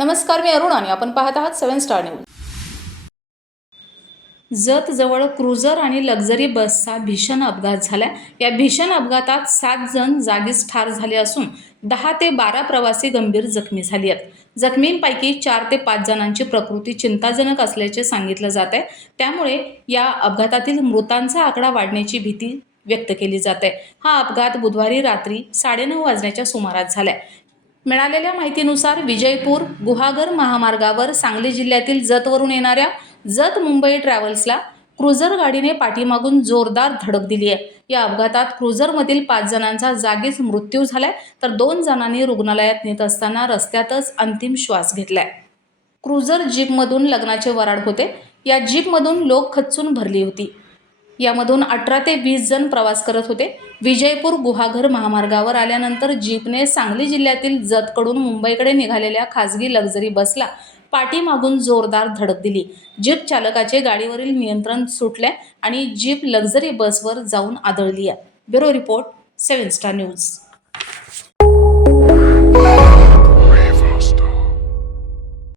नमस्कार मी अरुण आणि आपण पाहत आहात सेवन स्टार न्यूज. जत जवळ क्रुझर आणि लक्झरी बसचा भीषण अपघात झाला. या भीषण अपघातात सात जण जागीच ठार झाले असून दहा ते बारा प्रवासी गंभीर जखमी झाली आहेत. जखमींपैकी चार ते पाच जणांची प्रकृती चिंताजनक असल्याचे सांगितलं जात आहे. त्यामुळे या अपघातातील मृतांचा आकडा वाढण्याची भीती व्यक्त केली जाते हा अपघात बुधवारी रात्री साडेनऊ वाजण्याच्या सुमारास झालाय. मिळालेल्या माहितीनुसार विजयपूर गुहागर महामार्गावर सांगली जिल्ह्यातील जतवरून येणाऱ्या जत मुंबई ट्रॅव्हल्सला क्रुझर गाडीने पाठीमागून जोरदार धडक दिली आहे. या अपघातात क्रुझरमधील पाच जणांचा जागीच मृत्यू झालाय तर दोन जणांनी रुग्णालयात नेत असताना रस्त्यातच अंतिम श्वास घेतलाय. क्रुझर जीपमधून लग्नाचे वराड होते. या जीपमधून लोक खच्चून भरली होती. यामधून अठरा ते वीस जण प्रवास करत होते. विजयपूर गुहाघर महामार्गावर आल्यानंतर जीपने सांगली जिल्ह्यातील जतकडून मुंबईकडे निघालेल्या खासगी लक्झरी बसला पाठीमागून जोरदार धडक दिली. जीप चालकाचे गाडीवरील नियंत्रण सुटले आणि जीप लक्झरी बसवर जाऊन आदळली आहे. Bureau report seven star news.